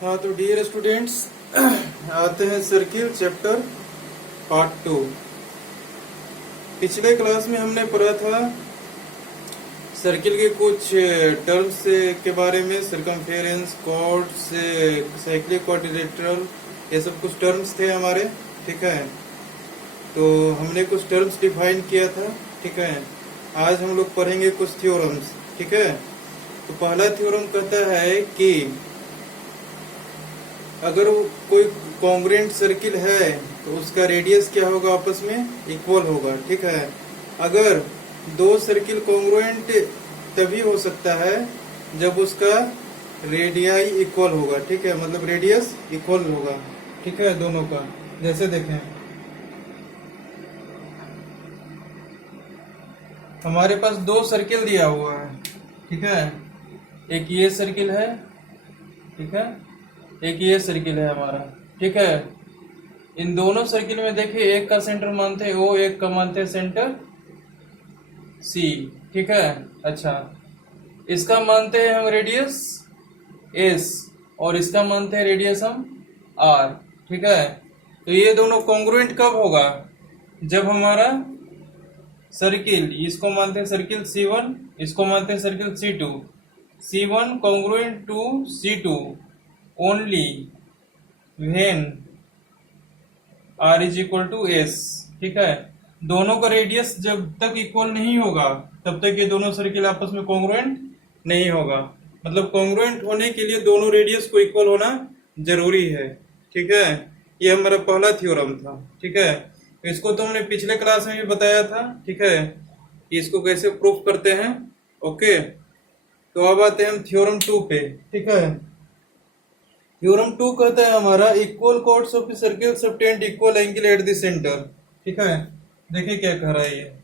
हाँ तो dear students आते हैं सर्किल चैप्टर पार्ट 2। पिछले क्लास में हमने पढ़ा था सर्किल के कुछ टर्म्स के बारे में, सर्कमफेरेंस, कॉर्ड्स, साइक्लिक क्वाड्रिलेटरल, ये सब कुछ टर्म्स थे हमारे। ठीक है, तो हमने कुछ टर्म्स डिफाइन किया था। ठीक है, आज हम लोग पढ़ेंगे कुछ थ्योरम्स। ठीक है, तो पहला थ्योरम कहता है कि अगर कोई कॉन्ग्रुएंट सर्किल है तो उसका रेडियस क्या होगा, आपस में इक्वल होगा। ठीक है, अगर दो सर्किल कॉन्ग्रुएंट तभी हो सकता है जब उसका रेडियाई इक्वल होगा। ठीक है, मतलब रेडियस इक्वल होगा। ठीक है, दोनों का। जैसे देखें, हमारे पास दो सर्किल दिया हुआ है। ठीक है, एक ये सर्किल है, ठीक है, एक ये सर्किल है हमारा। ठीक है, इन दोनों सर्किल में देखिए, एक का सेंटर मानते हैं O, एक का मानते हैं सेंटर C। ठीक है, अच्छा, इसका मानते हैं हम रेडियस S और इसका मानते हैं रेडियस हम R। ठीक है, तो ये दोनों कॉन्ग्रुएंट कब होगा, जब हमारा सर्किल, इसको मानते हैं सर्किल C1, इसको मानते हैं circle C2। C1 congruent to C2 only when R is equal to S। ठीक है, दोनों का रेडियस जब तक इक्वल नहीं होगा तब तक ये दोनों सर्किल आपस में कॉन्ग्रुएंट नहीं होगा। मतलब कॉन्ग्रुएंट होने के लिए दोनों रेडियस को इक्वल होना जरूरी है। ठीक है, ये हमारा पहला थ्योरम था। ठीक है, इसको तो हमने पिछले क्लास में भी बताया था। ठीक है, इसको कैसे प्रूफ करते हैं। ओके, तो अब आते हैं हम थ्योरम 2 पे। ठीक है, थ्योरम 2 कहता है हमारा equal chords of circle subtend equal angle at the centre. ठीक है, देखिए क्या कह रहा है ये।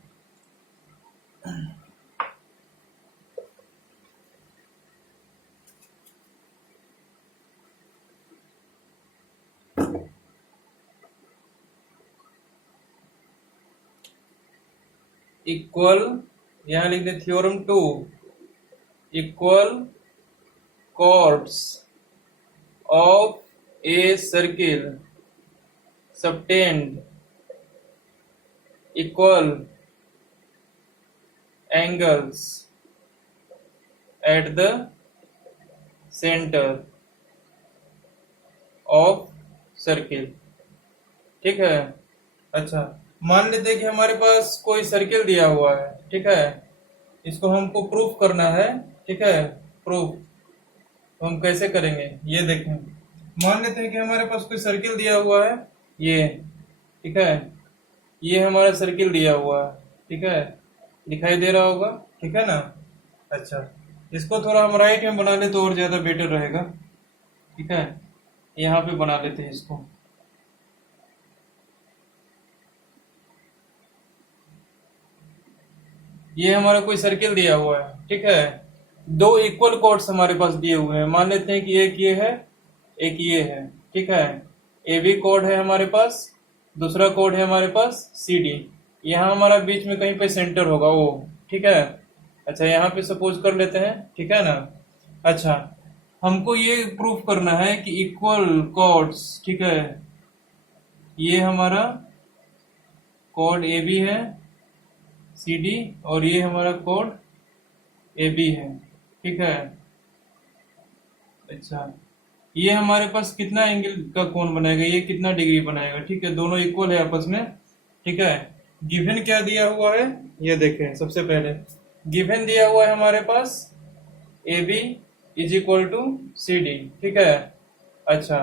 इक्वल, यहां लिख दे theorem 2, equal chords of a circle subtend equal angles at the center of circle। ठीक है, अच्छा, मान लेते हैं कि हमारे पास कोई सर्किल दिया हुआ है। ठीक है, इसको हमको प्रूफ करना है। ठीक है, प्रूफ तो हम कैसे करेंगे, ये देखें। मान लेते हैं कि हमारे पास कोई सर्किल दिया हुआ है, ये। ठीक है, ये हमारा सर्किल दिया हुआ है। ठीक है, दिखाई दे रहा होगा। ठीक है ना, अच्छा, इसको थोड़ा हम राइट में बना ले तो और ज्यादा बेटर रहेगा। ठीक है, यहाँ पे बना लेते हैं इसको। ये हमारा कोई सर्किल दिया हुआ है। ठीक है, दो इक्वल कॉर्ड्स हमारे पास दिए हुए हैं। मान लेते हैं कि एक ये है, एक ये है। ठीक है, ए बी कॉर्ड है हमारे पास, दूसरा कॉर्ड है हमारे पास सी डी। यहाँ हमारा बीच में कहीं पे सेंटर होगा O। ठीक है, अच्छा, यहाँ पे सपोज कर लेते हैं। ठीक है ना, अच्छा, हमको ये प्रूफ करना है कि इक्वल कॉर्ड्स, ठीक है, ये हमारा कॉर्ड ए बी है, सी डी, और ये हमारा कॉर्ड ए बी है। ठीक है, अच्छा, ये हमारे पास कितना एंगल का कोण बनाएगा, ये कितना डिग्री बनाएगा। ठीक है, दोनों इक्वल है आपस में। ठीक है, गिवन क्या दिया हुआ है, ये देखें। सबसे पहले गिवन दिया हुआ है हमारे पास A B is equal to C D. ठीक है, अच्छा,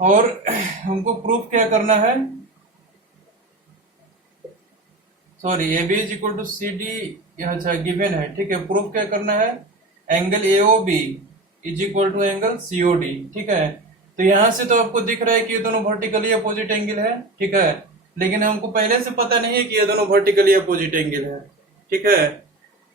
और हमको प्रूफ क्या करना है, sorry, A B is equal to C D, अच्छा गिवन है। ठीक है, प्रूफ क्या करना है, angle A O B is equal to angle C O D. ठीक है, तो यहां से तो आपको दिख रहा है कि ये दोनों वर्टिकली अपोजिट एंगल है। ठीक है, लेकिन हमको पहले से पता नहीं है कि ये दोनों वर्टिकली अपोजिट एंगल है। ठीक है,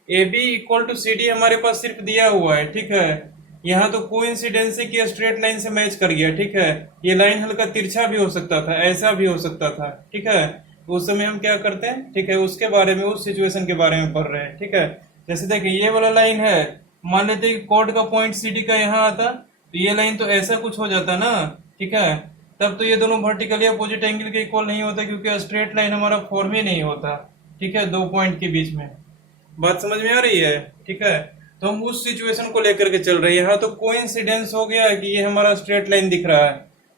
A B equal to C D हमारे पास सिर्फ दिया हुआ है। ठीक है, यहाँ तो कोइंसिडेंस की स्ट्रेट लाइन से मैच कर गया। ठीक है, ये लाइन हल्का तिरछा भी हो सकता था, ऐसा भी हो सकता था। ठीक है, उस समय हम क्या करते हैं, ठीक है, उसके बारे में, उस सिचुएशन के बारे में पढ़ रहे हैं। ठीक है, जैसे देखिए, ये वाला लाइन है, मान लेते हैं कॉर्ड का पॉइंट सी डी का यहाँ आता, तो ये लाइन तो ऐसा कुछ हो जाता ना, ठीक है। तब तो ये दोनों वर्टिकली अपोजिट एंगल के इक्वल नहीं होता, क्योंकि स्ट्रेट लाइन हमारा फॉर्म ही नहीं होता, ठीक है, दो पॉइंट के बीच में। बात समझ में आ रही है, ठीक है। तो हम उस सिचुएशन को लेकर के चल रहे हैं। यहाँ तो कोइंसिडेंस हो गया कि ये हमारा स्ट्रेट लाइन दिख रहा है,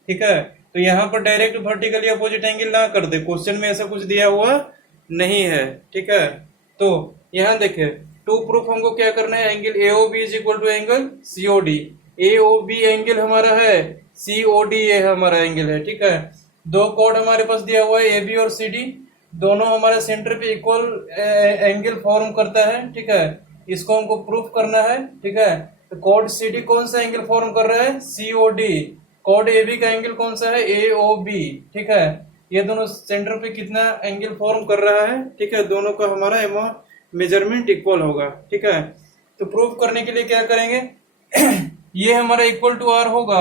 ठीक है। तो यहाँ पर डायरेक्ट वर्टिकली अपोजिट एंगल ना कर दे, क्वेश्चन में ऐसा कुछ दिया हुआ नहीं है, ठीक है। तो यहाँ देखे, टू प्रूफ हमको क्या करना है, angle AOB is equal to angle COD। AOB angle हमारा है, COD ये हमारा एंगल है, ठीक है। दो कोड हमारे पास दिया हुआ है AB और CD, दोनों हमारे सेंटर पे इक्वल एंगल फॉर्म करता है, ठीक है। इसको हमको प्रूफ करना है, ठीक है। तो कोड CD कौन सा एंगल फॉर्म कर रहा है, COD। कोड AB का एंगल कौन सा है, AOB, ठीक है। ये दोनों सेंटर पे कितना एंगल फॉर्म कर रहा है, ठीक है। दोनों का हमारा मेजरमेंट इक्वल होगा, ठीक है। तो प्रूफ करने के लिए क्या करेंगे ये हमारा इक्वल टू R होगा।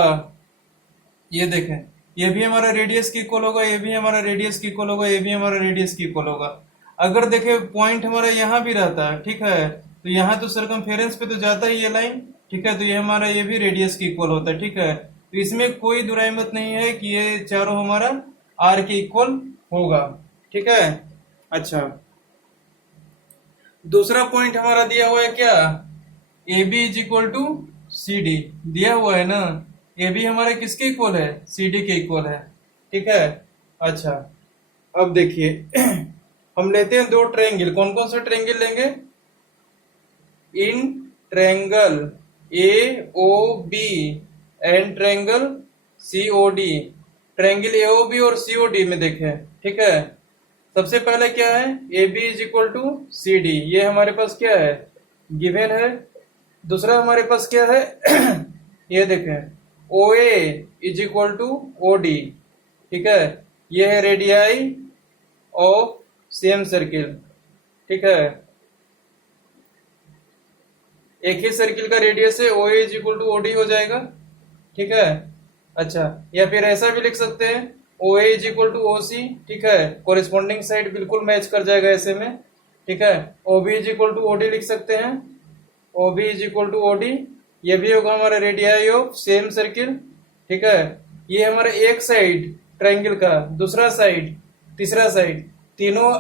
ये देखें, ये भी हमारा रेडियस की इक्वल होगा, ये भी हमारा रेडियस की इक्वल होगा, ये भी हमारा रेडियस की इक्वल होगा। अगर देखे पॉइंट हमारा यहाँ भी रहता है, ठीक है, तो यहाँ तो सर्कमफेरेंस पे तो जाता ही ये लाइन, ठीक है। तो ये हमारा ये भी रेडियस की इक्वल होता है, ठीक है। तो इसमें कोई दुराई मत नहीं है कि ये चारों हमारा R के इक्वल होगा, ठीक है। अच्छा, दूसरा पॉइंट हमारा दिया हुआ है क्या, AB is equal to CD दिया हुआ है ना। AB हमारे किसके इक्वल है, CD के इक्वल है, ठीक है। अच्छा, अब देखिए हम लेते हैं दो ट्रायंगल। कौन कौन सा ट्रायंगल लेंगे, in triangle AOB and triangle COD। Triangle AOB और COD में देखें, ठीक है। सबसे पहले क्या है, AB is equal to CD, ये हमारे पास क्या है, गिवन है। दूसरा हमारे पास क्या है ये देखें, OA is equal to OD, ठीक है। ये है रेडियाई ऑफ सेम सर्किल, ठीक है। एक ही सर्किल का रेडियस है, OA is equal to OD हो जाएगा, ठीक है। अच्छा, या फिर ऐसा भी लिख सकते हैं, OA is equal to OC, ठीक है। कोरिस्पॉन्डिंग साइड बिल्कुल मैच कर जाएगा ऐसे में, ठीक है। OB is equal to OD लिख सकते हैं, OB is equal to OD। ये भी होगा हमारा रेडियाई ऑफ सेम सर्किल, ठीक है। ये हमारा एक साइड ट्रायंगल का, दूसरा साइड, तीसरा साइड, तीनों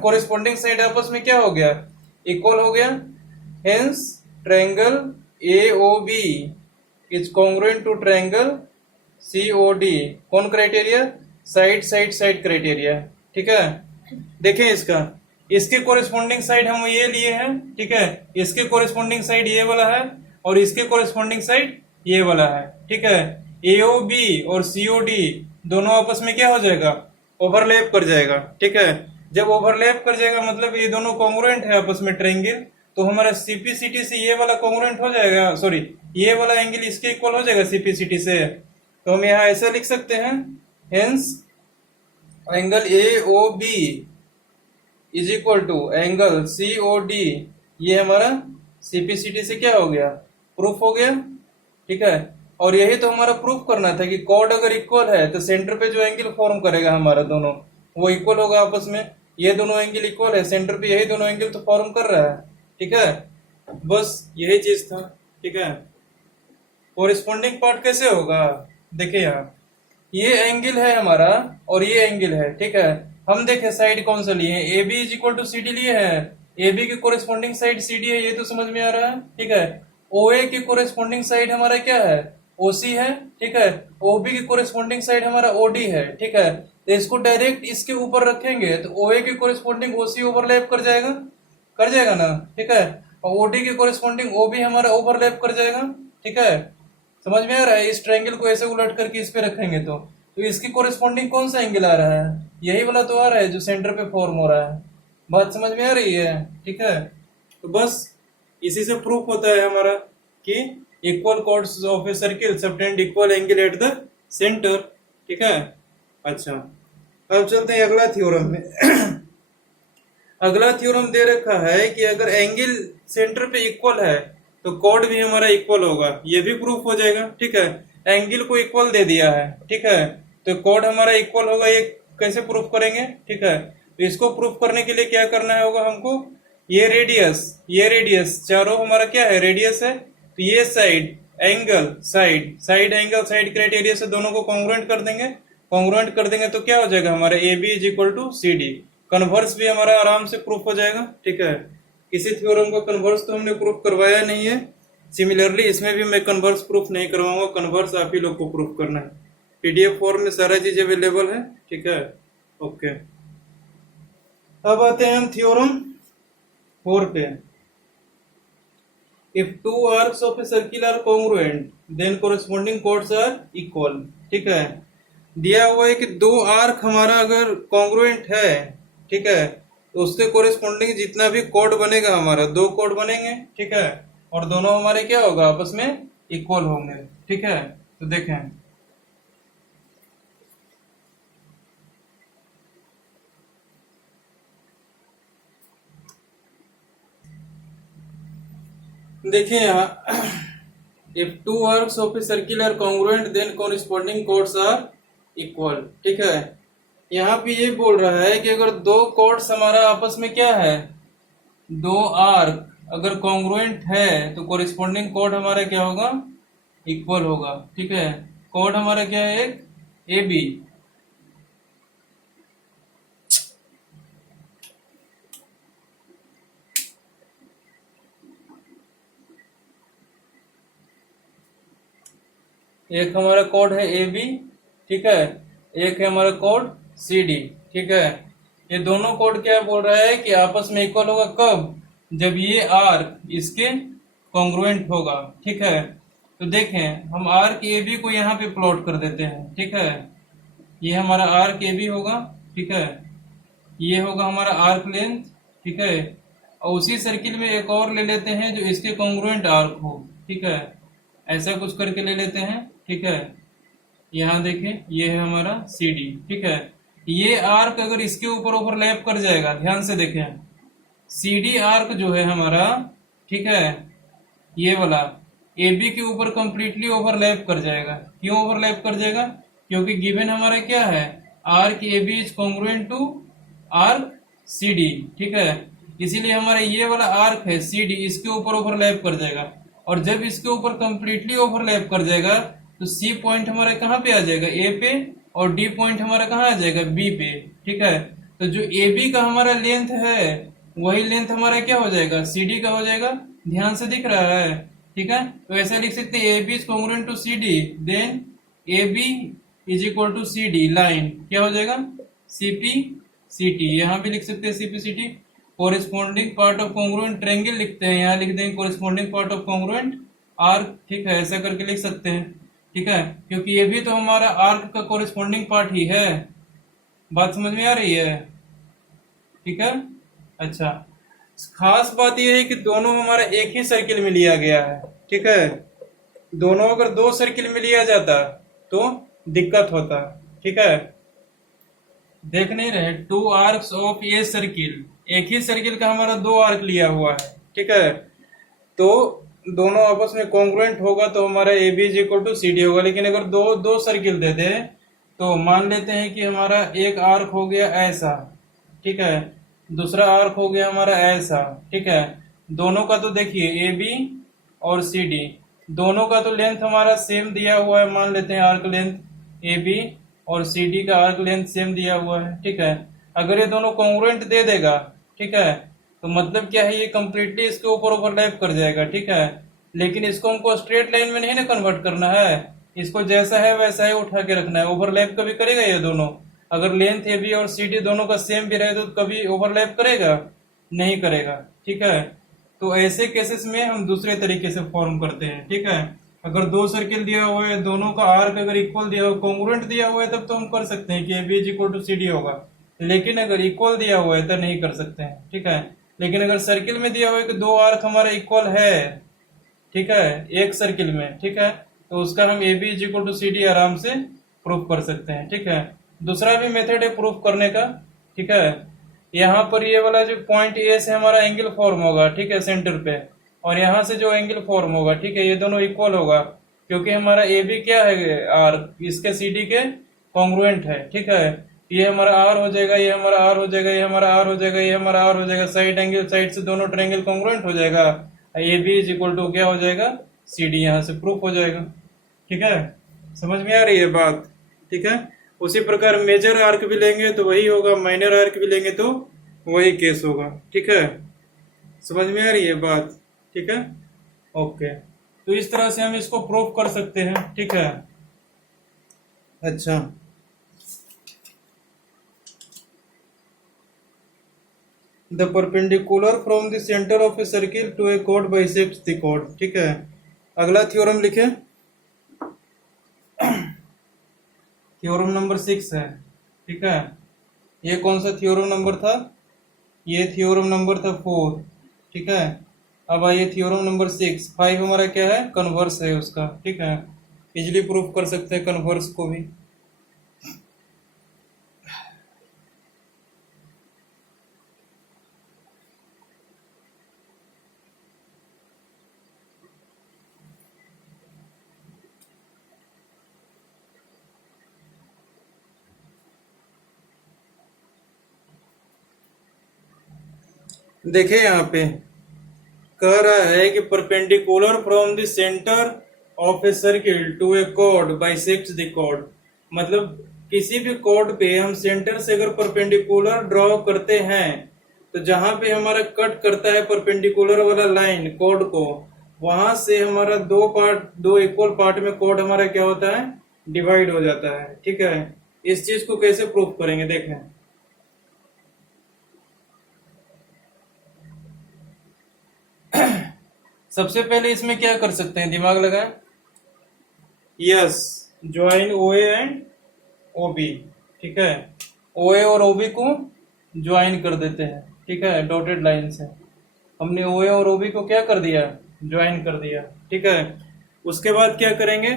कोरिस्पॉन्डिंग साइड आपस में क्या हो गया, इक्वल हो गया। Hence triangle AOB is congruent to triangle COD। कौन criteria, side side side criteria, ठीक है। देखें इसका, इसके कोरिस्पॉन्डिंग साइड हम ये लिए हैं, ठीक है। इसके कोरिस्पॉन्डिंग साइड ये वाला है और इसके कोरिस्पॉन्डिंग साइड ये वाला है, ठीक है। AOB और COD दोनों आपस में क्या हो जाएगा, ओवरलैप कर जाएगा, ठीक है। जब ओवरलैप कर जाएगा मतलब ये दोनों कॉन्ग्रुएंट है आपस में ट्रायंगल, तो हमारा CPCT से ये वाला कॉन्ग्रुएंट हो जाएगा, सॉरी ये वाला एंगल इसके इक्वल हो जाएगा CPCT से। तो हम यहाँ ऐसा लिख सकते हैं, hence angle AOB is equal to angle COD। ये हमारा CPCT से क्या हो गया, प्रूफ हो गया, ठीक है। और यही तो हमारा प्रूफ करना था कि कोड अगर इक्वल है तो सेंटर पे जो एंगल फॉर्म करेगा हमारा दोनों वो इक्वल होगा आपस में। ये दोनों एंगल इक्वल है, सेंटर पे यही दोनों एंगल तो फॉर्म कर रहा है, ठीक है। बस यही चीज था, ठीक है। कोरिस्पॉन्डिंग पार्ट कैसे होगा, देखिए यहाँ ये एंगल है हमारा और ये एंगल है, ठीक है। हम देखें साइड कौन सा लिए हैं, AB is equal to CD लिए हैं। AB की कोरिस्पॉन्डिंग साइड CD है, ये तो समझ में आ रहा है, ठीक है। OA की कोरिस्पॉन्डिंग साइड हमारा क्या है, OC है, ठीक है। OB की कोरिस्पॉन्डिंग साइड हमारा OD है, ठीक है। तो इसको डायरेक्ट इसके ऊपर रखेंगे तो OA की कोरिस्पॉन्डिंग OC ओवरलैप कर जाएगा ना, ठीक है। और OD की कोरिस्पॉन्डिंग OB हमारा ओवरलैप कर जाएगा, ठीक है। समझ में आ रहा है, इस ट्रायंगल को ऐसे उलट करके इस पे रखेंगे तो इसकी कोरिस्पॉन्डिंग कौन सा एंगल आ रहा है, यही वाला तो आ रहा है जो सेंटर पे फॉर्म हो रहा है। बात समझ में आ रही है, ठीक है। तो बस इसी से प्रूफ होता है हमारा कि equal chords of a circle subtend equal angle at the centre, ठीक है। अच्छा, अब चलते हैं अगला थ्योरम में अगला थ्योरम दे रखा है कि अगर एंगल सेंटर पे इक्वल है तो कॉर्ड भी हमारा इक्वल होगा, ये भी प्रूफ हो जाएगा, ठीक है। एंगल को इक्वल दे दिया है, ठीक है, तो कॉर्ड हमारा इक्वल होगा, ये कैसे प्रूफ करेंगे, ठीक है। तो इसको प्रूफ करने के लिए क्या करना होगा हमको, ये रेडियस चारों हमारा क्या है, रेडियस है। तो ये side angle side, side angle side criteria से दोनों को कॉन्ग्रुएंट कर देंगे। कॉन्ग्रुएंट कर देंगे तो क्या हो जाएगा हमारा A B is equal to C D. Converse भी हमारा आराम से प्रूफ हो जाएगा, ठीक है। किसी थ्योरम का कन्वर्स तो हमने प्रूफ करवाया नहीं है, सिमिलरली इसमें भी मैं कन्वर्स प्रूफ नहीं करवाऊंगा, कन्वर्स आप ही लोग को प्रूफ करना है। पीडीएफ फॉर्म में सारा चीज अवेलेबल है, ठीक है। ओके, अब आते हैं हम थ्योरम 4 पे। If two arcs of a circle are congruent then corresponding chords are equal, ठीक है। दिया हुआ है कि दो आर्क हमारा अगर कॉन्ग्रुएंट है, ठीक है, तो उससे कोरेस्पोंडिंग जितना भी कोड बनेगा हमारा, दो कोड बनेंगे, ठीक है, और दोनों हमारे क्या होगा आपस में इक्वल होंगे, ठीक है। तो देखें, देखिए यहाँ if two arcs of a circle are congruent then corresponding chords are equal, ठीक है। यहाँ पे ये बोल रहा है कि अगर दो कोड्स हमारा आपस में क्या है, दो आर्क अगर कॉन्ग्रुएंट है तो कोरेस्पोंडिंग कोड हमारा क्या होगा, इक्वल होगा, ठीक है। कोड हमारा क्या है, एक ए बी, एक हमारा कोड है ए बी, ठीक है, एक है हमारा कोड सी डी, ठीक है। ये दोनों कोड क्या बोल रहा है कि आपस में इक्वल होगा, कब, जब ये आर्क इसके कॉन्ग्रुएंट होगा, ठीक है। तो देखें, हम आर्क ए बी को यहाँ पे प्लॉट कर देते हैं, ठीक है। ये हमारा आर्क ए बी होगा, ठीक है, ये होगा हमारा आर्क लेंथ, ठीक है, और उसी सर्किल में एक और ले लेते हैं जो इसके कॉन्ग्रुएंट आर्क हो, ठीक है, ऐसा कुछ करके ले लेते हैं, ठीक है। यहाँ देखें, ये है हमारा सी डी, ठीक है। ये आर्क अगर इसके ऊपर ओवरलैप कर जाएगा, ध्यान से देखें, सी डी आर्क जो है हमारा, ठीक है, ये वाला ए बी के ऊपर कंप्लीटली ओवरलैप कर जाएगा। क्यों ओवरलैप कर जाएगा, क्योंकि गिवन हमारा क्या है, arc A B is congruent to arc C D, ठीक है। इसीलिए हमारा ये वाला आर्क है सी डी, इसके ऊपर ओवरलैप कर जाएगा, और जब इसके ऊपर कंप्लीटली ओवरलैप कर जाएगा तो सी पॉइंट हमारा कहाँ पे आ जाएगा, ए पे, और डी पॉइंट हमारा कहाँ आ जाएगा, बी पे, ठीक है। तो जो ए बी का हमारा लेंथ है वही लेंथ हमारा क्या हो जाएगा, सी डी का हो जाएगा। ध्यान से दिख रहा है, ठीक है। तो ऐसा लिख सकते हैं, A B is congruent to C D, then A B is equal to C D, line क्या हो जाएगा, सीपी सी टी। यहाँ भी लिख सकते हैं CP C T. Corresponding part of congruent triangle लिखते हैं, यहाँ लिख देंगे corresponding part of congruent arc, ठीक है, ऐसा करके लिख सकते हैं, ठीक है, क्योंकि ये भी तो हमारा आर्क का कोरिस्पोंडिंग पार्ट ही है। बात समझ में आ रही है, ठीक है। अच्छा, खास बात यह है कि दोनों हमारा एक ही सर्किल में लिया गया है, ठीक है। दोनों अगर दो सर्किल में लिया जाता तो दिक्कत होता, ठीक है। देख नहीं रहे, to arcs of a circle, एक ही सर्किल का हमारा दो आर्क लिया हुआ है, ठीक है। तो दोनों आपस में कॉन्ग्रुएंट होगा तो हमारा A B is equal to C D होगा। लेकिन अगर दो दो सर्किल दे दे तो मान लेते हैं कि हमारा एक आर्क हो गया ऐसा, ठीक है, दूसरा आर्क हो गया हमारा ऐसा, ठीक है। दोनों का तो देखिए ए बी और सी डी, दोनों का तो लेंथ हमारा सेम दिया हुआ है, मान लेते हैं आर्क लेंथ ए बी और सी डी का आर्क लेंथ सेम दिया हुआ है, ठीक है। अगर ये दोनों कॉन्ग्रुएंट दे देगा, ठीक है, तो मतलब क्या है, ये कंप्लीटली इसके ऊपर ओवरलैप कर जाएगा, ठीक है। लेकिन इसको हमको स्ट्रेट लाइन में नहीं ना कन्वर्ट करना है, इसको जैसा है वैसा ही उठा के रखना है। ओवरलैप कभी करेगा ये दोनों, अगर लेंथ ए बी और सी डी दोनों का सेम भी रहे तो कभी ओवरलैप करेगा, नहीं करेगा, ठीक है। तो ऐसे केसेस में हम दूसरे तरीके से फॉर्म करते हैं, ठीक है। अगर दो सर्किल दिया हुआ है, दोनों का आर्क अगर इक्वल दिया हुआ, कॉन्ग्रुएंट दिया हुआ है, तब तो हम कर सकते हैं कि A B is equal to C D होगा। लेकिन अगर इक्वल दिया हुआ है तो नहीं कर सकते हैं, ठीक है। लेकिन अगर सर्किल में दिया हुआ है कि दो आर्क हमारा इक्वल है, ठीक है, एक सर्किल में, ठीक है, तो उसका हम A B is equal to C D आराम से प्रूफ कर सकते हैं, ठीक है। दूसरा भी मेथड है प्रूफ करने का, ठीक है। यहाँ पर ये वाला जो पॉइंट ए से हमारा एंगल फॉर्म होगा, ठीक है, सेंटर पे, और यहाँ से जो एंगल फॉर्म होगा, ठीक है, ये दोनों इक्वल होगा क्योंकि हमारा ए बी क्या है, आर्क इसके सी डी के कॉन्ग्रुएंट है, ठीक है। ये हमारा आर हो जाएगा, ये हमारा आर हो जाएगा, ये हमारा आर हो जाएगा, ये हमारा आर हो जाएगा, साइड एंगल साइड से दोनों ट्रायंगल कॉन्ग्रुएंट हो जाएगा। A B is equal to क्या हो जाएगा, सी डी, यहाँ से प्रूफ हो जाएगा। ठीक है, समझ में आ रही है बात? ठीक है, उसी प्रकार मेजर आर्क भी लेंगे तो वही होगा, माइनर आर्क भी लेंगे तो वही केस होगा। ठीक है, समझ में आ रही है बात? ठीक है, ओके। तो इस तरह से हम इसको प्रूफ कर सकते हैं। ठीक है, अच्छा, the perpendicular from the centre of a circle to a chord bisects the chord. ठीक है, अगला थ्योरम लिखे, थ्योरम नंबर 6 है। ठीक है, ये कौन सा थ्योरम नंबर था? ये थ्योरम नंबर था 4। ठीक है, अब आइए थ्योरम नंबर 6। 5 हमारा क्या है? कन्वर्स है उसका। ठीक है, इजिली प्रूफ कर सकते हैं कन्वर्स को भी। देखे यहाँ पे कह रहा है कि perpendicular from the centre of a circle to a chord bisects the chord. मतलब किसी भी कॉर्ड पे हम सेंटर से अगर परपेंडिकुलर ड्रॉ करते हैं तो जहां पे हमारा कट करता है परपेंडिकुलर वाला लाइन कॉर्ड को, वहां से हमारा दो इक्वल पार्ट में कॉर्ड हमारा क्या होता है? डिवाइड हो जाता है। ठीक है, इस चीज को कैसे प्रूफ करेंगे देखें। सबसे पहले इसमें क्या कर सकते हैं, दिमाग लगाएं। Yes, join O and O B. ठीक है, ओ ए और ओ बी को ज्वाइन कर देते हैं। ठीक है, डॉटेड लाइन से हमने ओ ए और ओ बी को क्या कर दिया? ज्वाइन कर दिया। ठीक है, उसके बाद क्या करेंगे?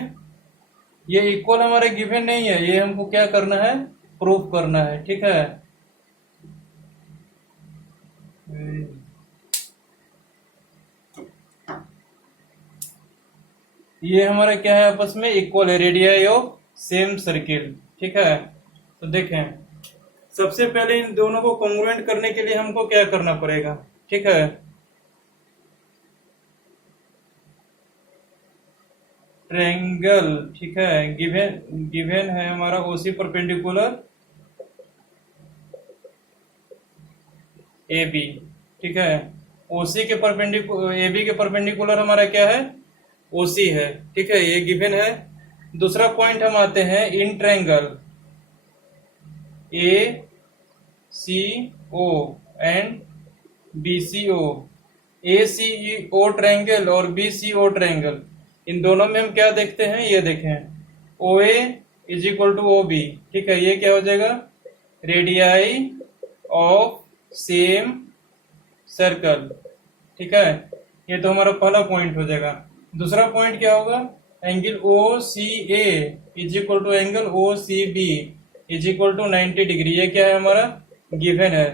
ये इक्वल हमारे गिवन नहीं है, ये हमको क्या करना है? प्रूफ करना है। ठीक है, ये हमारा क्या है? आपस में इक्वल है, रेडियाई ऑफ सेम सर्किल। ठीक है, तो देखें सबसे पहले इन दोनों को कॉन्ग्रुएंट करने के लिए हमको क्या करना पड़ेगा? ठीक है, ट्रायंगल। ठीक है, गिवन है हमारा ओसी परपेंडिकुलर ए बी। ठीक है, ओसी के परपेंडिकुलर ए बी के परपेंडिकुलर हमारा क्या है? ओसी है। ठीक है, ये गिवन है। दूसरा पॉइंट हम आते हैं इन triangle A C O and B C O. A C O triangle और बी सी ओ ट्रायंगल, इन दोनों में हम क्या देखते हैं? ये देखें, O A is equal to O B. ठीक है, ये क्या हो जाएगा? Radii of same circle. ठीक है, ये तो हमारा पहला पॉइंट हो जाएगा। दूसरा पॉइंट क्या होगा? Angle O C A is equal to angle O C B is equal to 90 degree. ये क्या है? हमारा गिवन है।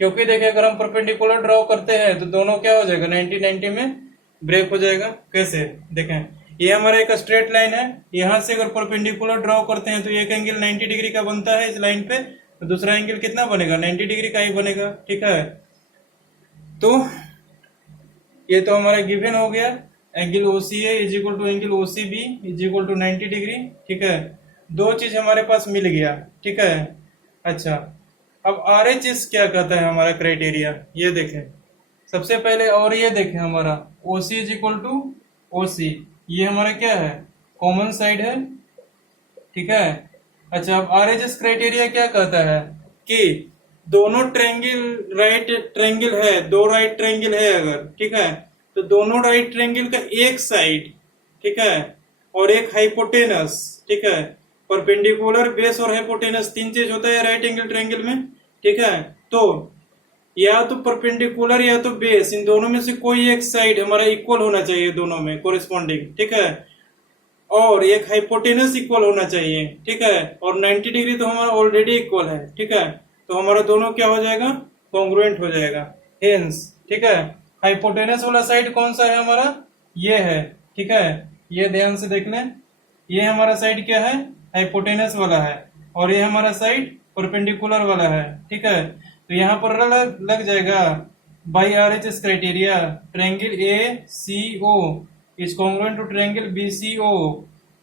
क्योंकि देखिए अगर हम परपेंडिकुलर ड्रॉ करते हैं तो दोनों क्या हो जाएगा? 90-90 में ब्रेक हो जाएगा। कैसे? देखें, ये हमारा एक स्ट्रेट लाइन है, यहां से अगर परपेंडिकुलर ड्रॉ करते हैं तो एक एंगल 90 डिग्री का बनता है इस लाइन पे, तो दूसरा एंगल कितना बनेगा? 90 डिग्री का ही बनेगा। ठीक है, तो ये तो हमारा गिवन हो गया, angle O C A is equal to angle O C B is equal to 90 degree. ठीक है, दो चीज हमारे पास मिल गया। ठीक है, अच्छा, अब आर एच एस क्या कहता है हमारा क्राइटेरिया? ये देखें सबसे पहले, और ये देखें हमारा ओ सी इज इक्वल टू ओ सी, ये हमारा क्या है? कॉमन साइड है। ठीक है, अच्छा, अब आर एच एस क्राइटेरिया क्या कहता है कि दोनों ट्रायंगल राइट ट्रायंगल है, दो राइट ट्रायंगल है अगर, ठीक है, तो दोनों राइट ट्रायंगल का एक साइड, ठीक है, और एक हाइपोटेनस, ठीक है, परपेंडिकुलर बेस और हाइपोटेनस, तीन चीज होता है राइट एंगल ट्रायंगल में। ठीक है, तो या तो परपेंडिकुलर या तो बेस, इन दोनों में से कोई एक साइड हमारा इक्वल होना चाहिए, दोनों में कोरिस्पॉन्डिंग। ठीक है, और एक हाइपोटेनस इक्वल होना चाहिए। ठीक है, और 90 डिग्री तो हमारा ऑलरेडी इक्वल है। ठीक है, तो हमारा दोनों क्या हो जाएगा? कॉन्ग्रुएंट हो जाएगा। हेंस, ठीक है, हाइपोटेनस वाला साइड कौन सा है हमारा? ये है। ठीक है, ये ध्यान से देख लें, ये हमारा साइड क्या है? हाइपोटेनस वाला है, और ये हमारा साइड परपेंडिकुलर वाला है। ठीक है, तो यहाँ पर लग जाएगा by R H S criteria, triangle A C O is congruent to triangle BCO।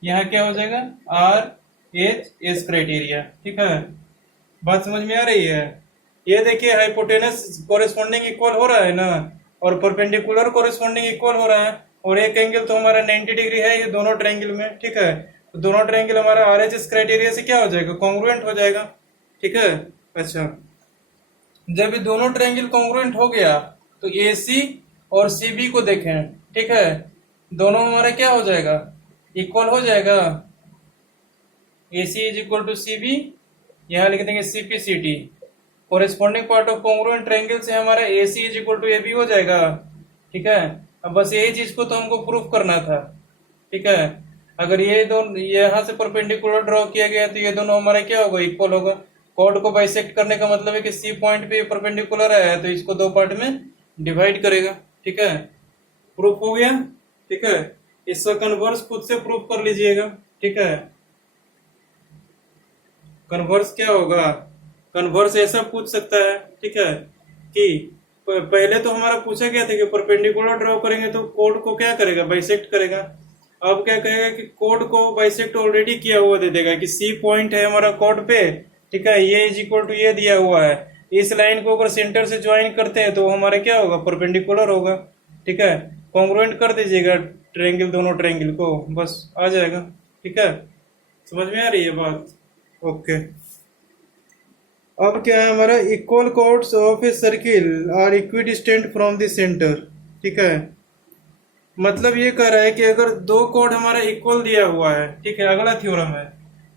यहाँ क्या हो जाएगा, RHS क्राइटेरिया। ठीक है, बात समझ में आ रही है। ये देखिए हाइपोटेनस कोरेस्पॉन्डिंग इक्वल हो रहा है ना, और परपेंडिकुलर कोरेस्पॉन्डिंग इक्वल हो रहा है, और एक एंगल तो हमारा 90 डिग्री है ये दोनों ट्रायंगल में। ठीक है, तो दोनों ट्रायंगल हमारा RHS क्राइटेरिया से क्या हो जाएगा, कॉन्ग्रुएंट हो जाएगा। ठीक है, अच्छा, जब ये दोनों ट्रायंगल कॉन्ग्रुएंट हो गया तो AC और CB को देखें। ठीक है, दोनों हमारा क्या हो जाएगा, इक्वल हो जाएगा। AC is equal to CB, यहाँ लिख देंगे CPCT। Corresponding part of congruent triangle से हमारा AC इज इक्वल टू AB हो जाएगा। ठीक है, अब बस यही चीज को तो हमको प्रूफ करना था। ठीक है, अगर ये दोनों यहाँ से परपेंडिकुलर ड्रॉ किया गया तो ये दोनों हमारा क्या होगा, इक्वल होगा। कॉर्ड को बाइसेक्ट करने का मतलब है कि C पॉइंट पे परपेंडिकुलर है तो इसको दो पार्ट में डिवाइड करेगा। ठीक है, प्रूफ हो गया। ठीक है, इसका कन्वर्स खुद से प्रूफ कर लीजिएगा। ठीक है, कन्वर्स क्या होगा, कन्वर्स ऐसा पूछ सकता है। ठीक है, कि पहले तो हमारा पूछा गया था कि परपेंडिकुलर ड्रॉ करेंगे तो कोड को क्या करेगा, बाइसेक्ट करेगा। अब क्या कहेगा कि कोड को बाइसेक्ट ऑलरेडी किया हुआ दे देगा कि C पॉइंट है हमारा कोड पे। ठीक है, ये इज इक्वल टू ये दिया हुआ है, इस लाइन को अगर सेंटर से ज्वाइन करते हैं तो हमारा क्या होगा, परपेंडिकुलर होगा। ठीक है, कॉन्ग्रुएंट कर दीजिएगा ट्रायंगल, दोनों ट्रायंगल को, बस आ जाएगा। ठीक है, समझ में आ रही है बात। ओके, अब क्या है हमारा, equal chords of a circle are equidistant from the centre. ठीक है, मतलब ये कह रहा है कि अगर दो कॉर्ड हमारा इक्वल दिया हुआ है, ठीक है, अगला थ्योरम है,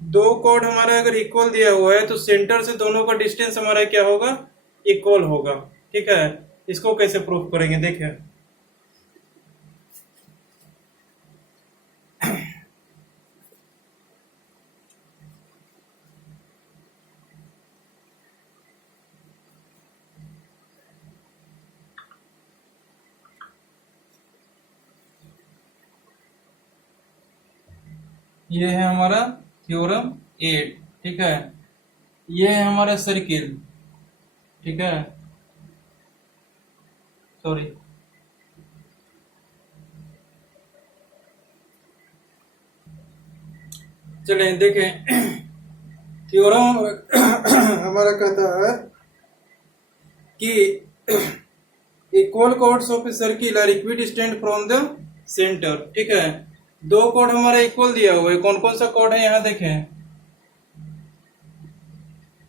दो कॉर्ड हमारा अगर इक्वल दिया हुआ है तो सेंटर से दोनों का डिस्टेंस हमारा क्या होगा, इक्वल होगा। ठीक है, इसको कैसे प्रूफ करेंगे, देखिए। ये है हमारा थ्योरम 8। ठीक है, ये है हमारा सर्किल। ठीक है, सॉरी, चलिए देखें। थ्योरम हमारा कहता है कि equal chords of a circle are equidistant from the centre. ठीक है, दो कॉर्ड हमारा इक्वल दिया हुआ है, कौन कौन सा कॉर्ड है यहाँ देखें,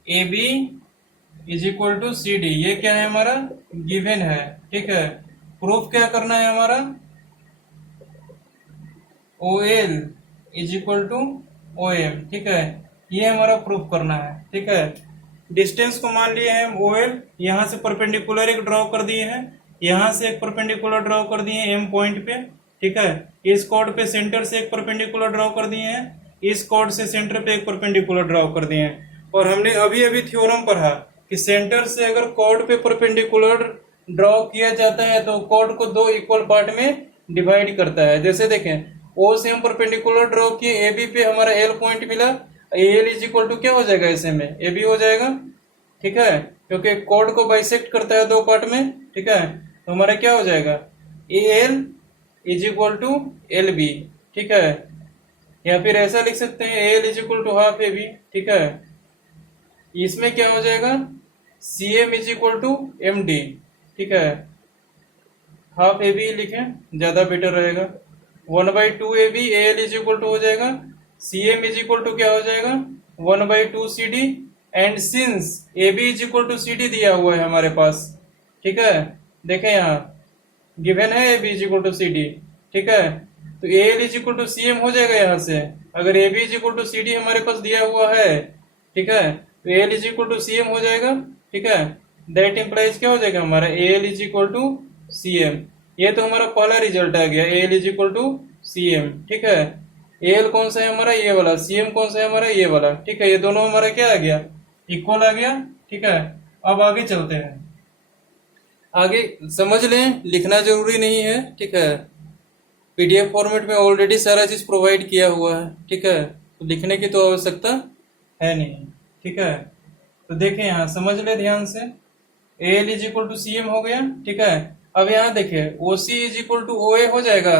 AB is equal to CD, ये क्या है हमारा, गिवन है। ठीक है, प्रूफ क्या करना है हमारा, OL is equal to OM। ठीक है, ये हमारा प्रूफ करना है। ठीक है, डिस्टेंस को मान लिए हैं हम OL, यहाँ से परपेंडिकुलर एक ड्रॉ कर दिए हैं, यहाँ से एक परपेंडिकुलर ड्रॉ कर दिए हैं M पॉइंट पे। ठीक है, इस कॉर्ड पे सेंटर से एक परपेंडिकुलर ड्रॉ कर दिए हैं, इस कॉर्ड से सेंटर पे एक परपेंडिकुलर ड्रॉ कर दिए हैं। और हमने अभी अभी थ्योरम पढ़ा कि सेंटर से अगर कॉर्ड पे परपेंडिकुलर ड्रॉ किया जाता है तो कॉर्ड को दो इक्वल पार्ट में डिवाइड करता है। जैसे देखें, O से हम परपेंडिकुलर ड्रॉ किए, AB पे हमारा L पॉइंट मिला, AL इज इक्वल टू क्या हो जाएगा, ऐसे में AB हो जाएगा। ठीक है, क्योंकि कॉर्ड को बाइसेक्ट करता है दो पार्ट में। ठीक है, तो हमारा क्या हो जाएगा, AL is equal to LB। ठीक है, या फिर ऐसा लिख सकते हैं AL is equal to half AB। ठीक है, इसमें क्या हो जाएगा, CM is equal to MD। ठीक है, हाफ AB लिखें, ज्यादा बेटर रहेगा। 1/2 AB AL is equal to हो जाएगा, CM इज इक्वल टू क्या हो जाएगा, 1/2 CD। And since AB is equal to CD दिया हुआ है हमारे पास। ठीक है, देखें यहाँ गिवन है AB is equal to CD। ठीक है, तो AL is equal to CM हो जाएगा यहाँ से, अगर AB is equal to CD हमारे पास दिया हुआ है। ठीक है, तो AL is equal to CM हो जाएगा। ठीक है, दैट इंप्लाइज क्या हो जाएगा हमारा, AL is equal to CM। ये तो हमारा पहला रिजल्ट आ गया, AL is equal to CM। ठीक है, AL कौन सा है हमारा, ये वाला, CM कौन सा है हमारा, ये वाला। ठीक है, ये दोनों हमारा क्या आ गया, इक्वल आ गया। ठीक है, अब आगे चलते हैं, आगे समझ लें, लिखना जरूरी नहीं है। ठीक है, PDF फॉर्मेट में ऑलरेडी सारा चीज प्रोवाइड किया हुआ है। ठीक है, तो लिखने की तो आवश्यकता है नहीं। ठीक है, तो देखें यहाँ समझ ले ध्यान से, AL is equal to CM हो गया। ठीक है, अब यहाँ देखें OC is equal to OA हो जाएगा।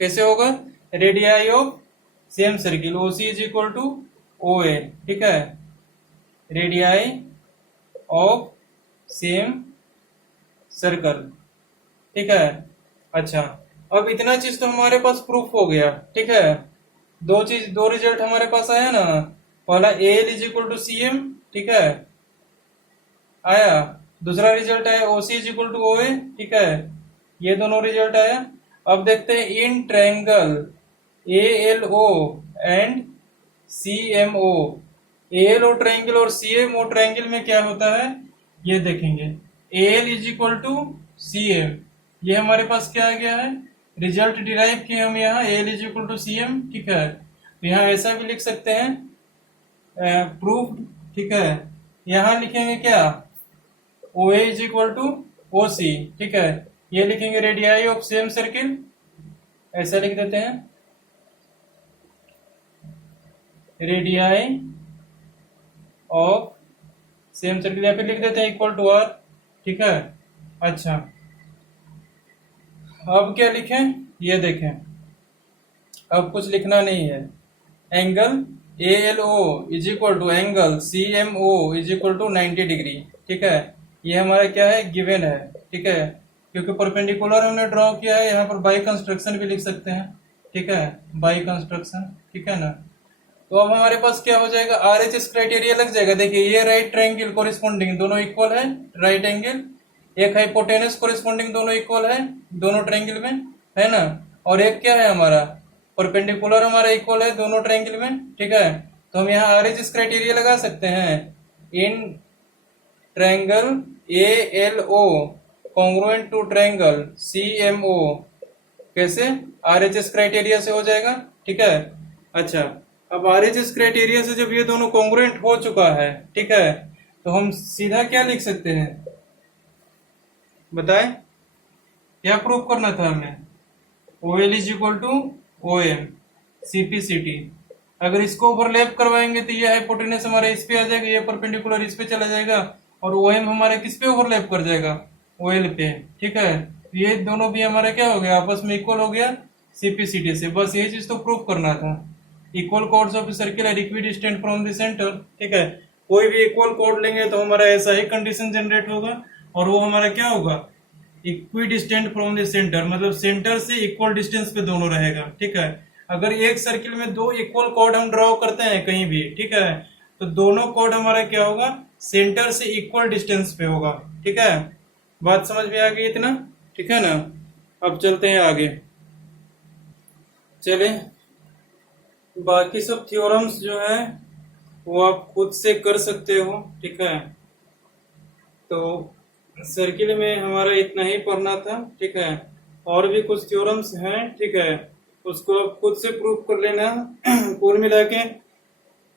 कैसे होगा? Radii of same circle OC is equal to OA, ठीक है, रेडियाई ऑफ सेम सर्कल, ठीक है। अच्छा, अब इतना चीज तो हमारे पास प्रूफ हो गया, ठीक है। दो रिजल्ट हमारे पास आया ना, पहला AL is equal to CM, ठीक है, आया। दूसरा रिजल्ट आया OC is equal to OA, ठीक है, ये दोनों रिजल्ट आया। अब देखते हैं इन triangle ALO and CMO, ALO triangle और CMO ट्रायंगल में क्या होता है ये देखेंगे। AL is equal to CM, ये हमारे पास क्या आ गया है, रिजल्ट डिराइव किए हम यहाँ AL is equal to CM, ठीक है। तो यहाँ ऐसा भी लिख सकते हैं प्रूफ्ड, ठीक है। यहाँ लिखेंगे क्या, OA is equal to OC, ठीक है, ये लिखेंगे रेडियाई ऑफ सेम सर्किल, ऐसा लिख देते हैं रेडियाई ऑफ सेम सर्किल, या फिर लिख देते हैं इक्वल टू R, ठीक है। अच्छा, अब क्या लिखें ये देखें, अब कुछ लिखना नहीं है। Angle ALO is equal to angle CMO is equal to 90 degree, ठीक है, ये हमारा क्या है, गिवन है, ठीक है, क्योंकि परपेंडिकुलर हमने ड्रॉ किया है। यहाँ पर बाई कंस्ट्रक्शन भी लिख सकते हैं, ठीक है, बाई कंस्ट्रक्शन, ठीक है ना। तो अब हमारे पास क्या हो जाएगा, RHS क्राइटेरिया लग जाएगा। देखिए ये राइट ट्रायंगल कोरिस्पोंडिंग दोनों इक्वल है, राइट एंगल, एक हाइपोटेनस कोरिस्पोंडिंग दोनों इक्वल है दोनों ट्रायंगल में, है ना, और एक क्या है हमारा परपेंडिकुलर हमारा इक्वल है दोनों ट्रायंगल में, ठीक है। तो हम यहाँ RHS क्राइटेरिया लगा सकते हैं इन triangle ALO congruent to triangle CMO, कैसे, RHS क्राइटेरिया से हो जाएगा, ठीक है। अच्छा, अब RHS क्राइटेरिया से जब ये दोनों कॉन्ग्रुएंट हो चुका है, ठीक है, तो हम सीधा क्या लिख सकते हैं, बताएं क्या प्रूफ करना था हमें, OL is equal to OM CPCT। अगर इसको ओवरलैप करवाएंगे तो ये हाइपोटेनस हमारा इस पे आ जाएगा, ये परपेंडिकुलर इस पे चला जाएगा, और OM हमारा किस पे ओवरलैप कर जाएगा, OL पे, ठीक है। ये दोनों भी हमारा क्या हो गया, आपस में इक्वल हो गया CPCT से। बस ये चीज तो प्रूफ करना था। Equal chords of circle are equidistant from the centre, ठीक है, कोई भी इक्वल कॉर्ड लेंगे तो हमारा ऐसा ही कंडीशन जनरेट होगा, और वो हमारा क्या होगा, इक्विडिस्टेंट फ्रॉम द सेंटर, मतलब सेंटर से इक्वल डिस्टेंस पे दोनों रहेगा, ठीक है। अगर एक सर्किल में दो इक्वल कॉर्ड हम ड्रॉ करते हैं कहीं भी, ठीक है, तो दोनों कॉर्ड हमारा क्या होगा, सेंटर से इक्वल डिस्टेंस पे होगा, ठीक है। बात समझ में आ गई इतना, ठीक है ना। अब चलते हैं आगे, चले बाकी सब थ्योरम्स जो है वो आप खुद से कर सकते हो, ठीक है। तो सर्किल में हमारा इतना ही पढ़ना था, ठीक है, और भी कुछ थ्योरम्स हैं, ठीक है, उसको आप खुद से प्रूव कर लेना। कुल मिला के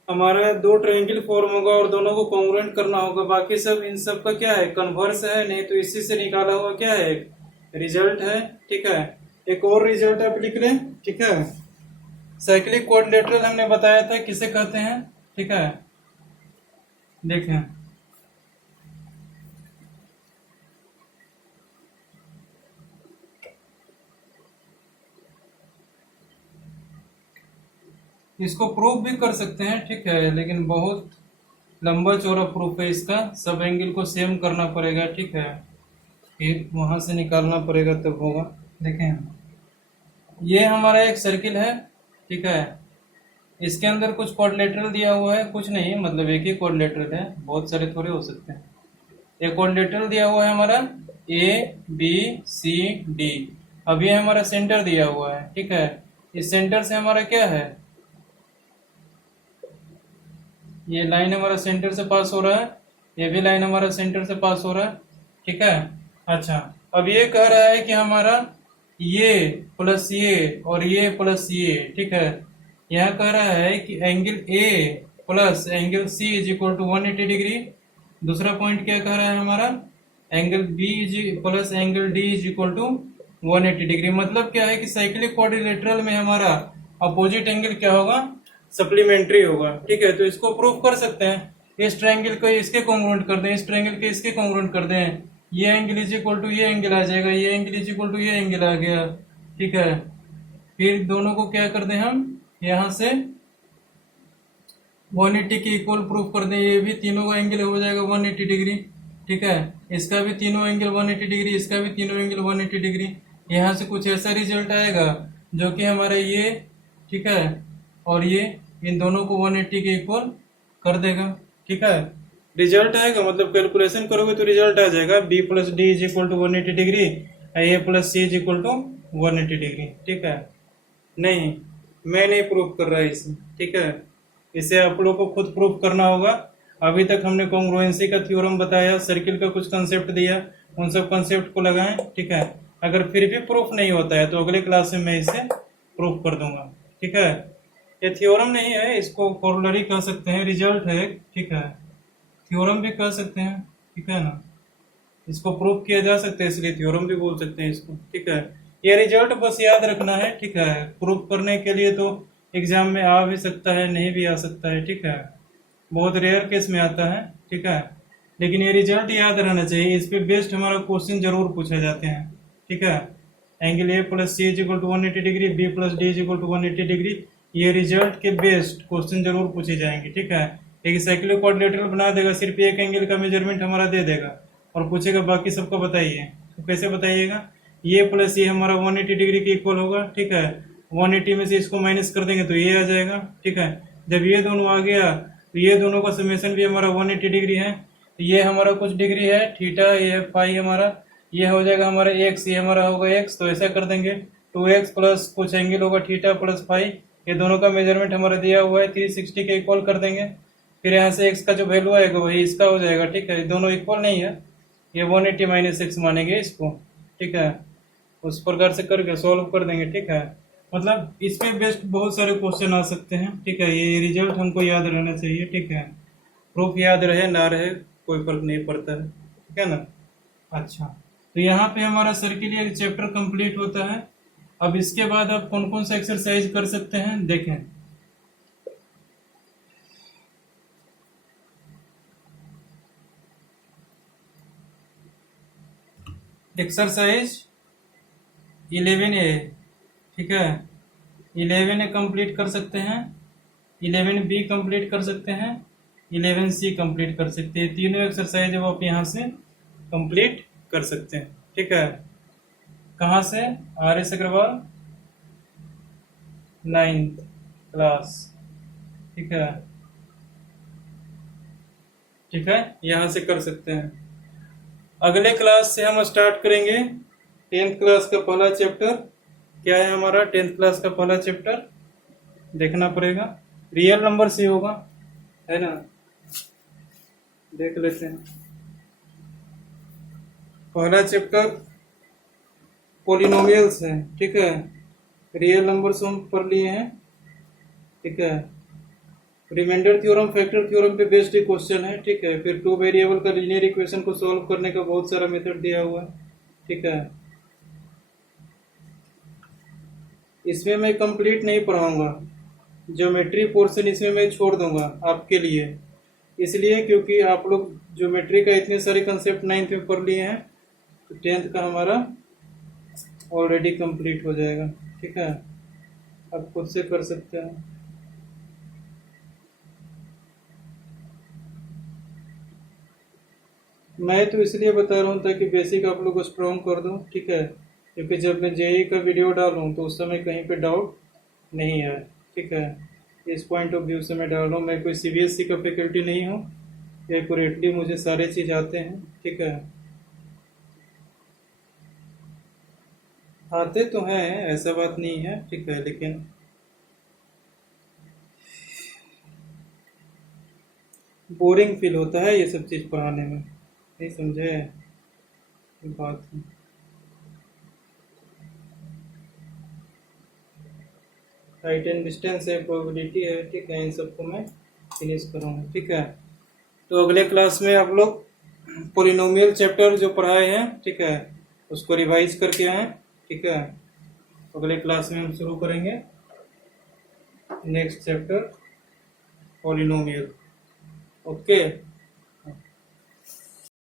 हमारा दो ट्रायंगल फॉर्म होगा और दोनों को कॉन्ग्रुएंट करना होगा। बाकी सब इन सब का क्या है, कन्वर्स है, नहीं तो इसी से निकाला हुआ क्या है, रिजल्ट है, ठीक है। एक और रिजल्ट आप लिख लें, ठीक है, साइक्लिक क्वाड्रिलेटरल हमने बताया था किसे कहते हैं, ठीक है। देखें इसको प्रूफ भी कर सकते हैं, ठीक है, लेकिन बहुत लंबा चौड़ा प्रूफ है इसका, सब एंगल को सेम करना पड़ेगा, ठीक है, फिर वहां से निकालना पड़ेगा तब होगा। देखें ये हमारा एक सर्किल है, ठीक है, इसके अंदर कुछ क्वाड्रिलेटरल दिया हुआ है, कुछ नहीं, मतलब एक ही क्वाड्रिलेटरल है, बहुत सारे थोड़े हो सकते हैं। एक क्वाड्रिलेटरल दिया हुआ है हमारा ABCD। अब ये हमारा सेंटर दिया हुआ है, ठीक है, इस सेंटर से हमारा क्या है, ये लाइन हमारा सेंटर से पास हो रहा है, ये भी लाइन हमारा सेंटर से पास हो रहा है, ठीक है। अच्छा, अब ये कह रहा है कि हमारा ये प्लस ये और ये प्लस ये, ठीक है, यह कह रहा है कि angle A plus angle C is equal to 180 degree. दूसरा पॉइंट क्या कह रहा है हमारा, angle B plus angle D is equal to 180 degree. मतलब क्या है कि साइक्लिक क्वाड्रिलेटरल में हमारा अपोजिट एंगल क्या होगा, सप्लीमेंट्री होगा, ठीक है। तो इसको प्रूव कर सकते हैं, इस ट्रायंगल को इसके कॉन्ग्रुएंट कर दें, इस ट्रायंगल के इसके कॉन्ग्रुएंट कर दें, ये एंगल इज इक्वल टू ये एंगल आ जाएगा, ये एंगल इज इक्वल टू ये एंगल आ गया, ठीक है। फिर दोनों को क्या कर दें हम, यहाँ से 180 के इक्वल प्रूफ कर दें। ये भी तीनों का एंगल हो जाएगा 180 डिग्री, ठीक है। इसका भी तीनों एंगल 180 डिग्री, इसका भी तीनों एंगल 180 डिग्री। यहाँ से कुछ ऐसा रिजल्ट आएगा जो कि हमारे ये, ठीक है, और ये इन दोनों को 180 के इक्वल कर देगा, ठीक है। रिजल्ट आएगा मतलब कैलकुलेशन करोगे तो रिजल्ट आ जाएगा b plus D is equal to 180 degree, a plus C is equal to 180 degree, ठीक है। नहीं, मैं नहीं प्रूफ कर रहा इसे, ठीक है। इसे आप लोग को खुद प्रूफ करना होगा। अभी तक हमने कॉन्ग्रुएंसी का थ्योरम बताया, सर्किल का कुछ कंसेप्ट दिया, उन सब कंसेप्ट को लगाएं, ठीक है। अगर फिर भी प्रूफ नहीं होता है तो अगले क्लास में मैं इसे प्रूफ कर दूंगा, ठीक है। ये थ्योरम नहीं है, इसको कॉरोलरी कह सकते हैं, रिजल्ट है, ठीक है। थ्योरम भी कह सकते हैं, ठीक है ना। इसको प्रूफ किया जा सकता है इसलिए थ्योरम भी बोल सकते हैं इसको, ठीक है। ये रिजल्ट बस याद रखना है, ठीक है। प्रूफ करने के लिए तो एग्जाम में आ भी सकता है, नहीं भी आ सकता है, ठीक है। बहुत रेयर केस में आता है, ठीक है। लेकिन ये रिजल्ट याद रहना चाहिए, इस पे बेस्ड हमारा क्वेश्चन जरूर पूछे जाते हैं, ठीक है। Angle A plus C is equal to 180 degree, B plus D is equal to 180 degree, ये रिजल्ट के बेस्ड क्वेश्चन जरूर पूछे जाएंगे, ठीक है। एक साइक्लो क्वाड्रिलेटरल बना देगा, सिर्फ एक एंगल का मेजरमेंट हमारा दे देगा और पूछेगा बाकी सबको बताइए, तो कैसे बताइएगा। ये प्लस ये हमारा 180 डिग्री के इक्वल होगा, ठीक है। 180 में से इसको माइनस कर देंगे तो ये आ जाएगा, ठीक है। जब ये दोनों आ गया तो ये दोनों का समेशन भी हमारा 180 डिग्री है। तो ये हमारा कुछ डिग्री है थीटा, ये फाई हमारा, ये हो जाएगा हमारा एक्स, ये हमारा होगा एक्स। तो ऐसा कर देंगे 2x प्लस कुछ एंगल होगा थीटा प्लस फाई, ये दोनों का मेजरमेंट हमारा दिया हुआ है, 360 के इक्वल कर देंगे। फिर यहाँ से x का जो वैल्यू आएगा वही इसका हो जाएगा, ठीक है। दोनों इक्वल नहीं है, ये 180 माइनस एक्स मानेंगे इसको, ठीक है। उस प्रकार से करके सॉल्व कर देंगे, ठीक है। मतलब इसमें बेस्ट बहुत सारे क्वेश्चन आ सकते हैं, ठीक है। ये रिजल्ट हमको याद रहना चाहिए, ठीक है। प्रूफ याद रहे ना रहे कोई फर्क नहीं पड़ता है, ठीक है ना। अच्छा, तो यहाँ पे हमारा सर्किल एक चैप्टर कंप्लीट होता है। अब इसके बाद आप कौन कौन सा एक्सरसाइज कर सकते हैं देखें। एक्सरसाइज 11A, ठीक है। 11A कंप्लीट कर सकते हैं, 11B कंप्लीट कर सकते हैं, 11C कंप्लीट कर सकते हैं। तीनों एक्सरसाइज वो आप यहाँ से कंप्लीट कर सकते हैं, ठीक है। कहाँ से, RS अग्रवाल 9th क्लास, ठीक है, ठीक है। यहाँ से कर सकते हैं। अगले क्लास से हम स्टार्ट करेंगे 10th क्लास का पहला चैप्टर। क्या है हमारा 10th क्लास का पहला चैप्टर, देखना पड़ेगा, रियल नंबर से होगा, है ना। देख लेते हैं। पहला चैप्टर पॉलिनोमियल्स है, ठीक है। रियल नंबर से हम पढ़ लिए हैं, ठीक है। रिमाइंडर थ्योरम, फैक्टर थ्योरम पे बेस्ड क्वेश्चन है, ठीक है। फिर 2 वेरिएबल का लीनियर इक्वेशन को सॉल्व करने का बहुत सारा मेथड दिया हुआ है, ठीक है। इसमें मैं कंप्लीट नहीं पढ़ाऊंगा, ज्योमेट्री पोर्शन इसमें मैं छोड़ दूंगा आपके लिए, इसलिए क्योंकि आप लोग ज्योमेट्री का इतने सारे कंसेप्ट 9th में पढ़ लिए हैं, तो 10th का हमारा ऑलरेडी कंप्लीट हो जाएगा, ठीक है। आप खुद से कर सकते हैं। मैं तो इसलिए बता रहा हूँ ताकि बेसिक आप लोग स्ट्रॉन्ग कर दूँ, ठीक है। क्योंकि जब मैं जेई का वीडियो डालूँ तो उस समय कहीं पे डाउट नहीं है, ठीक है। इस पॉइंट ऑफ व्यू से मैं डाल रहा हूँ, मैं कोई CBSE का फैकल्टी नहीं हूँ, एक्यूरेटली मुझे सारे चीज़ आते हैं, ठीक है। आते तो हैं, ऐसा बात नहीं है, ठीक है, लेकिन बोरिंग फील होता है ये सब चीज़ पढ़ाने में, नहीं समझे बात। हाइट एंड डिस्टेंस है, प्रोबेबिलिटी है, ठीक है। इन सबको मैं फिनिश करूँगा, ठीक है। तो अगले क्लास में आप लोग पॉलिनोमियल चैप्टर जो पढ़ाए हैं, ठीक है, उसको रिवाइज करके आए, ठीक है। अगले क्लास में हम शुरू करेंगे नेक्स्ट चैप्टर पॉलिनोमियल, ओके।